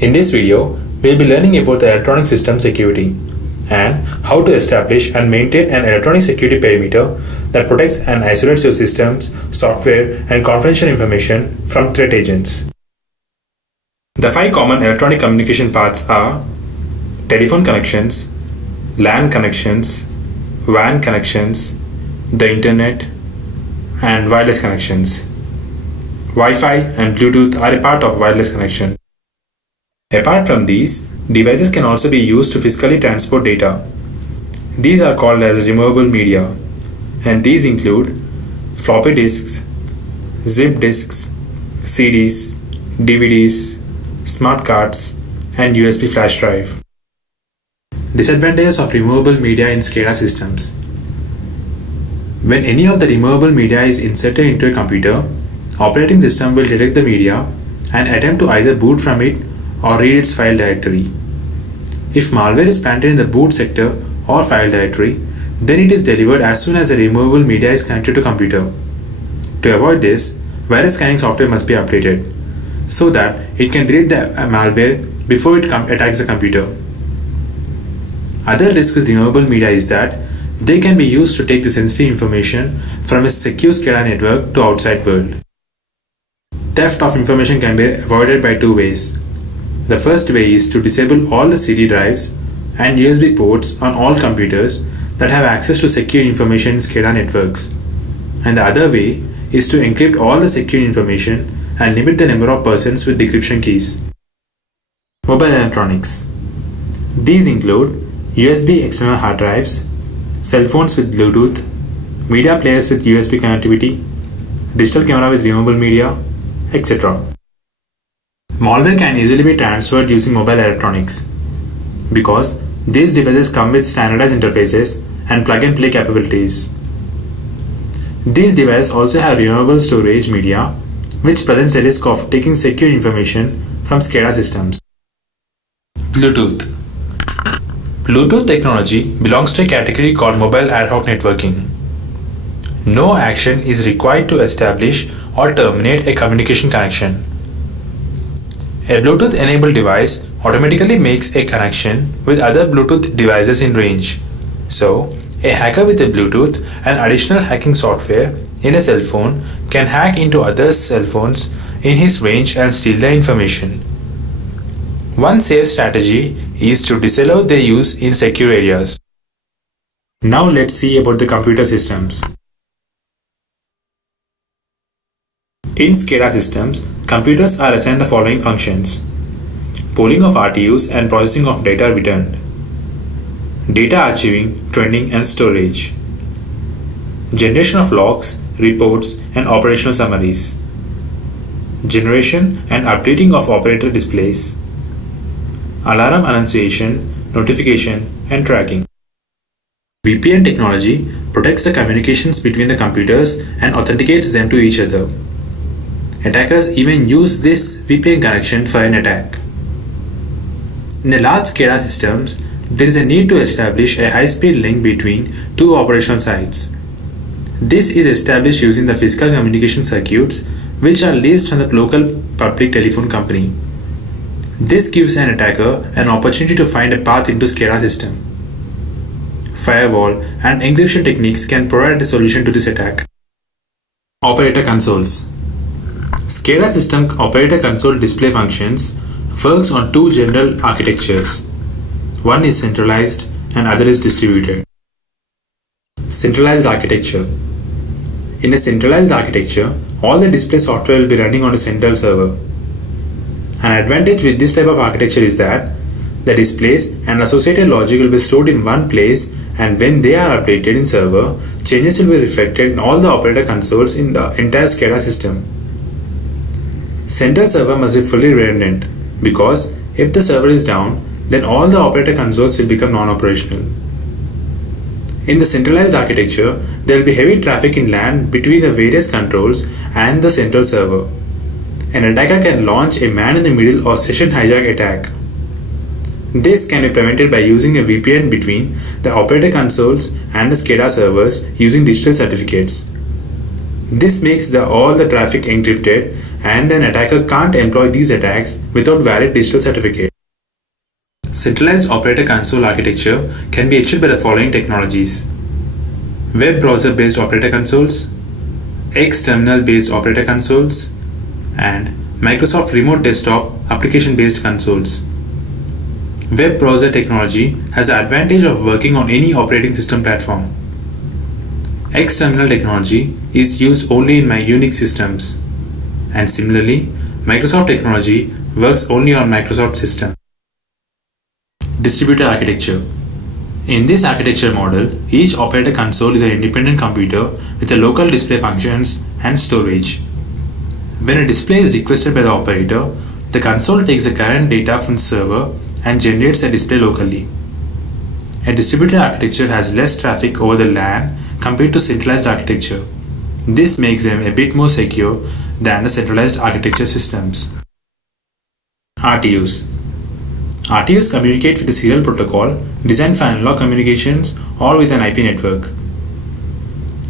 In this video, we'll be learning about the electronic system security and how to establish and maintain an electronic security perimeter that protects and isolates your systems, software, and confidential information from threat agents. The 5 common electronic communication paths are telephone connections, LAN connections, WAN connections, the internet, and wireless connections. Wi-Fi and Bluetooth are a part of wireless connection. Apart from these, devices can also be used to physically transport data. These are called as removable media, and these include floppy disks, zip disks, CDs, DVDs, smart cards, and USB flash drive. Disadvantages of removable media in SCADA systems. When any of the removable media is inserted into a computer, operating system will detect the media and attempt to either boot from it or read its file directory. If malware is planted in the boot sector or file directory, then it is delivered as soon as the removable media is connected to computer. To avoid this, virus scanning software must be updated so that it can delete the malware before it attacks the computer. Other risk with removable media is that they can be used to take the sensitive information from a secure SCADA network to outside world. Theft of information can be avoided by 2 ways. The first way is to disable all the CD drives and USB ports on all computers that have access to secure information in SCADA networks. And the other way is to encrypt all the secure information and limit the number of persons with decryption keys. Mobile electronics. These include USB external hard drives, cell phones with Bluetooth, media players with USB connectivity, digital camera with removable media, etc. Malware can easily be transferred using mobile electronics because these devices come with standardized interfaces and plug-and-play capabilities. These devices also have removable storage media, which presents a risk of taking secure information from SCADA systems. Bluetooth. Bluetooth technology belongs to a category called mobile ad hoc networking. No action is required to establish or terminate a communication connection. A Bluetooth-enabled device automatically makes a connection with other Bluetooth devices in range. So, a hacker with a Bluetooth and additional hacking software in a cell phone can hack into other cell phones in his range and steal the information. One safe strategy is to disallow their use in secure areas. Now let's see about the computer systems. In SCADA systems, computers are assigned the following functions: polling of RTUs and processing of data returned, data archiving, trending and storage, generation of logs, reports and operational summaries, generation and updating of operator displays, alarm annunciation, notification and tracking. VPN technology protects the communications between the computers and authenticates them to each other. Attackers even use this VPN connection for an attack. In the large SCADA systems, there is a need to establish a high-speed link between 2 operational sites. This is established using the physical communication circuits which are leased from the local public telephone company. This gives an attacker an opportunity to find a path into SCADA system. Firewall and encryption techniques can provide a solution to this attack. Operator consoles. SCADA system operator console display functions works on 2 general architectures. One is centralized and other is distributed. Centralized architecture. In a centralized architecture, all the display software will be running on a central server. An advantage with this type of architecture is that the displays and associated logic will be stored in one place, and when they are updated in server, changes will be reflected in all the operator consoles in the entire SCADA system. Central server must be fully redundant because if the server is down, then all the operator consoles will become non-operational. In the centralized architecture, there will be heavy traffic in LAN between the various controls and the central server. An attacker can launch a man-in-the-middle or session hijack attack. This can be prevented by using a VPN between the operator consoles and the SCADA servers using digital certificates. This makes all the traffic encrypted, and an attacker can't employ these attacks without valid digital certificate. Centralized operator console architecture can be achieved by the following technologies: web browser based operator consoles, X terminal based operator consoles, and Microsoft Remote Desktop application based consoles. Web browser technology has the advantage of working on any operating system platform. X terminal technology is used only in my Unix systems, and similarly, Microsoft technology works only on Microsoft system. Distributed architecture. In this architecture model, each operator console is an independent computer with a local display functions and storage. When a display is requested by the operator, the console takes the current data from the server and generates a display locally. A distributed architecture has less traffic over the LAN compared to centralized architecture. This makes them a bit more secure than the centralized architecture systems. RTUs. RTUs communicate with a serial protocol designed for analog communications or with an IP network.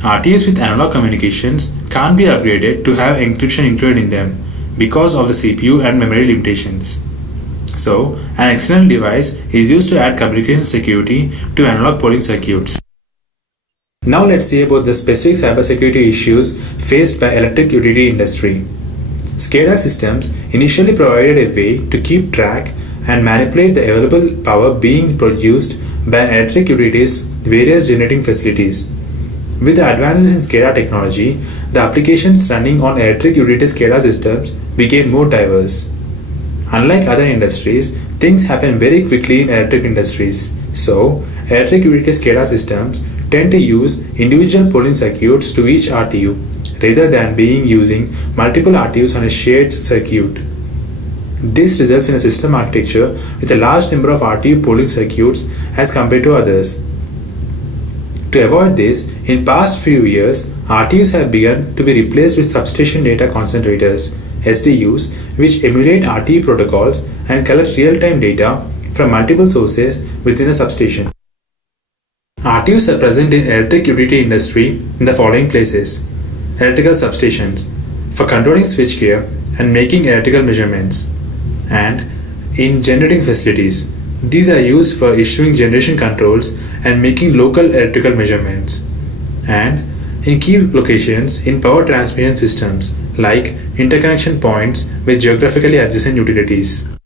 RTUs with analog communications can't be upgraded to have encryption included in them because of the CPU and memory limitations. So, an external device is used to add communication security to analog polling circuits. Now let's see about the specific cybersecurity issues faced by electric utility industry. SCADA systems initially provided a way to keep track and manipulate the available power being produced by an electric utility's various generating facilities. With the advances in SCADA technology, the applications running on electric utility SCADA systems became more diverse. Unlike other industries, things happen very quickly in electric industries. So, electric utility SCADA systems tend to use individual polling circuits to each RTU rather than using multiple RTUs on a shared circuit. This results in a system architecture with a large number of RTU polling circuits as compared to others. To avoid this, in past few years, RTUs have begun to be replaced with substation data concentrators, SDUs, which emulate RTU protocols and collect real-time data from multiple sources within a substation. RTUs are present in electric utility industry in the following places: electrical substations for controlling switchgear and making electrical measurements, and in generating facilities. These are used for issuing generation controls and making local electrical measurements, and in key locations in power transmission systems like interconnection points with geographically adjacent utilities.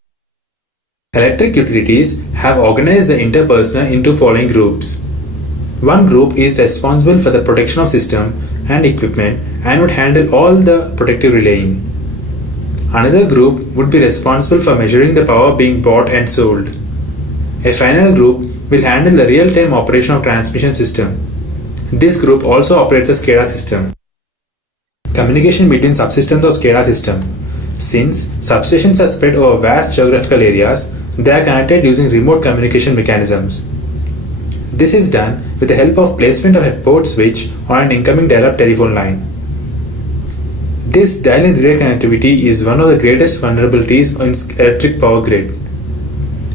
Electric utilities have organized the interpersonal into following groups. One group is responsible for the protection of system and equipment and would handle all the protective relaying. Another group would be responsible for measuring the power being bought and sold. A final group will handle the real-time operation of transmission system. This group also operates a SCADA system. Communication between subsystems of SCADA system. Since substations are spread over vast geographical areas, they are connected using remote communication mechanisms. This is done with the help of placement of a port switch on an incoming dial-up telephone line. This dial-in relay connectivity is one of the greatest vulnerabilities in electric power grid.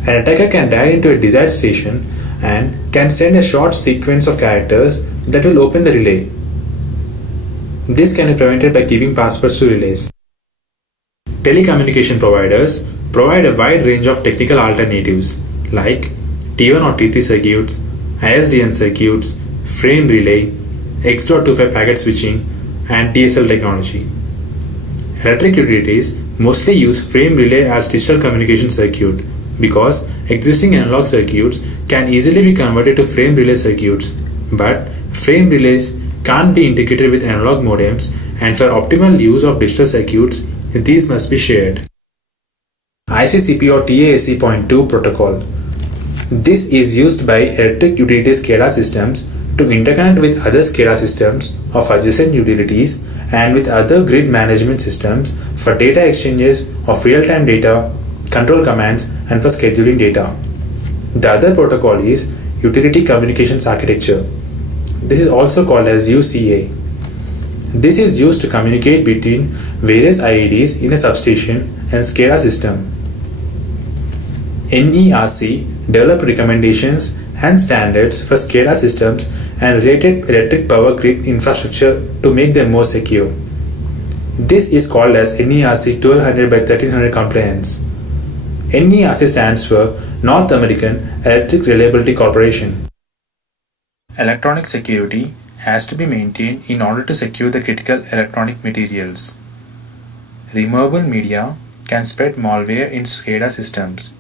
An attacker can dial into a desired station and can send a short sequence of characters that will open the relay. This can be prevented by giving passwords to relays. Telecommunication providers provide a wide range of technical alternatives like T1 or T3 circuits, ISDN circuits, frame relay, X.25 packet switching, and DSL technology. Electric utilities mostly use frame relay as digital communication circuit because existing analog circuits can easily be converted to frame relay circuits, but frame relays can't be integrated with analog modems, and for optimal use of digital circuits, these must be shared. ICCP or TASC.2 protocol. This is used by electric utility SCADA systems to interconnect with other SCADA systems of adjacent utilities and with other grid management systems for data exchanges of real-time data, control commands, and for scheduling data. The other protocol is Utility Communications Architecture. This is also called as UCA. This is used to communicate between various IEDs in a substation and SCADA system. NERC developed recommendations and standards for SCADA systems and related electric power grid infrastructure to make them more secure. This is called as NERC 1200 by 1300 compliance. NERC stands for North American Electric Reliability Corporation. Electronic security has to be maintained in order to secure the critical electronic materials. Removable media can spread malware in SCADA systems.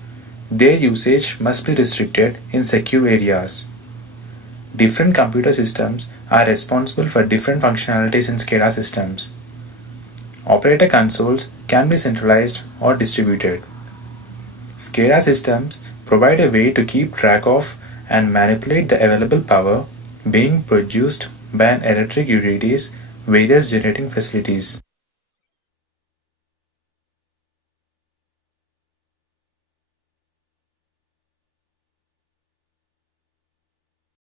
Their usage must be restricted in secure areas. Different computer systems are responsible for different functionalities in SCADA systems. Operator consoles can be centralized or distributed. SCADA systems provide a way to keep track of and manipulate the available power being produced by an electric utility's various generating facilities.